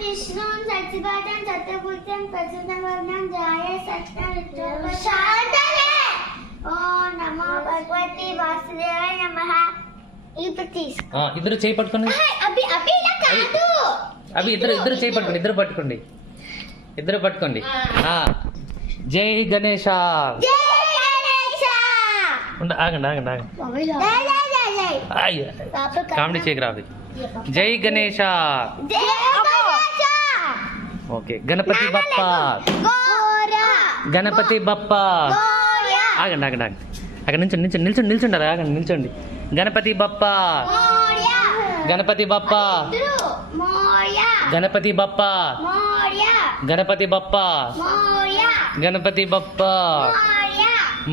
విష్ణుం సత్యపాఠం సత్యభూతం ప్రసన్నవర్ణం ధ్యాయ సత్యం ఓం నమో భగవతి వాసుదేవాయ నమః. ఇప్పుడు తీసుకో. ఇద్దరు చేయి పట్టుకోండి. అభి అభి ఇలా కాదు. అభి ఇద్దరు చేయి పట్టుకోండి. ఇద్దరు పట్టుకోండి. జై గణేశ. ఆగండి. కామెడీ చేయకు రావి. జై గణేశ. ఓకే. గణపతి బప్ప. గణపతి బప్ప. ఆగండి అక్కడ నిల్చుండారు. ఆగండి నిల్చోండి. గణపతి బప్ప. గణపతి బప్ప. గణపతి బప్ప. గణపతి బప్ప. గణపతి బప్ప.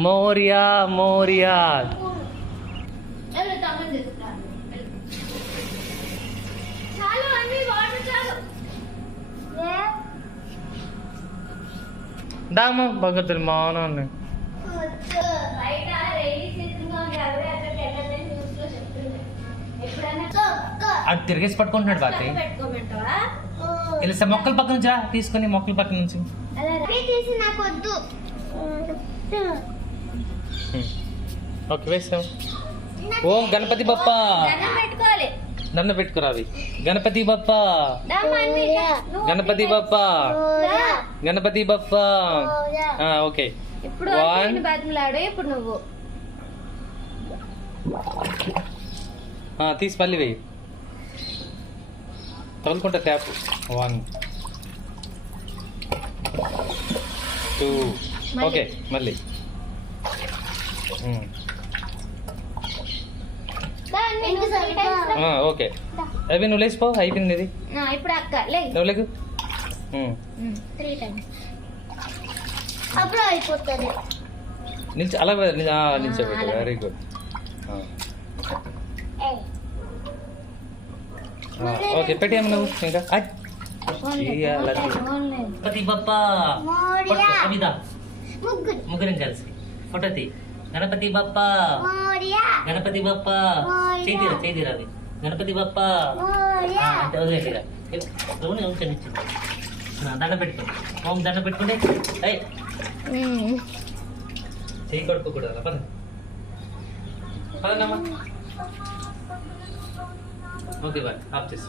మోరియా మోరియా. దామా భగతులు మౌనం. అది తిరిగేసి పట్టుకుంటున్నాడు బాతి. ఇలా మొక్కల పక్క నుంచా తీసుకొని మొక్కల పక్క నుంచి. ఓకే వేసాం. ఓం గణపతి బప్ప. దండ పెట్టుకురావి. గణపతి బప్ప. గణపతి బప్ప. గణపతి బప్ప. ఓకే. ఇప్పుడు నువ్వు తీసి మళ్ళీ వెయ్యి. తగులుకుంటా ట్యాప్. 1 2. ఓకే మళ్ళీ. ఓకే అవి నువ్వు లేచిపో. అయిపోయింది ఇది. ఇప్పుడు అక్క నువ్వు లేకు. 3 times అప్పుడు అయిపోతుంది. అలా నిల్చోబెట్టు. Very good. ఓకే పెట్టేయమ్మ నువ్వు ఇంకా. గణపతి బప్ప. ముగ్గురం కలిసి ఫోటో తీ. గణపతి బప్ప. గణపతి బప్ప. చేతి రావి. గణపతి బప్ప. అంటే వదిలేసిరా. దండ పెట్టుకోండి. ఓం దండ పెట్టుకోండి. చేయి కొడుకోకూడదు. పదమ్మా. Okay bye. ఆఫ్ చేసి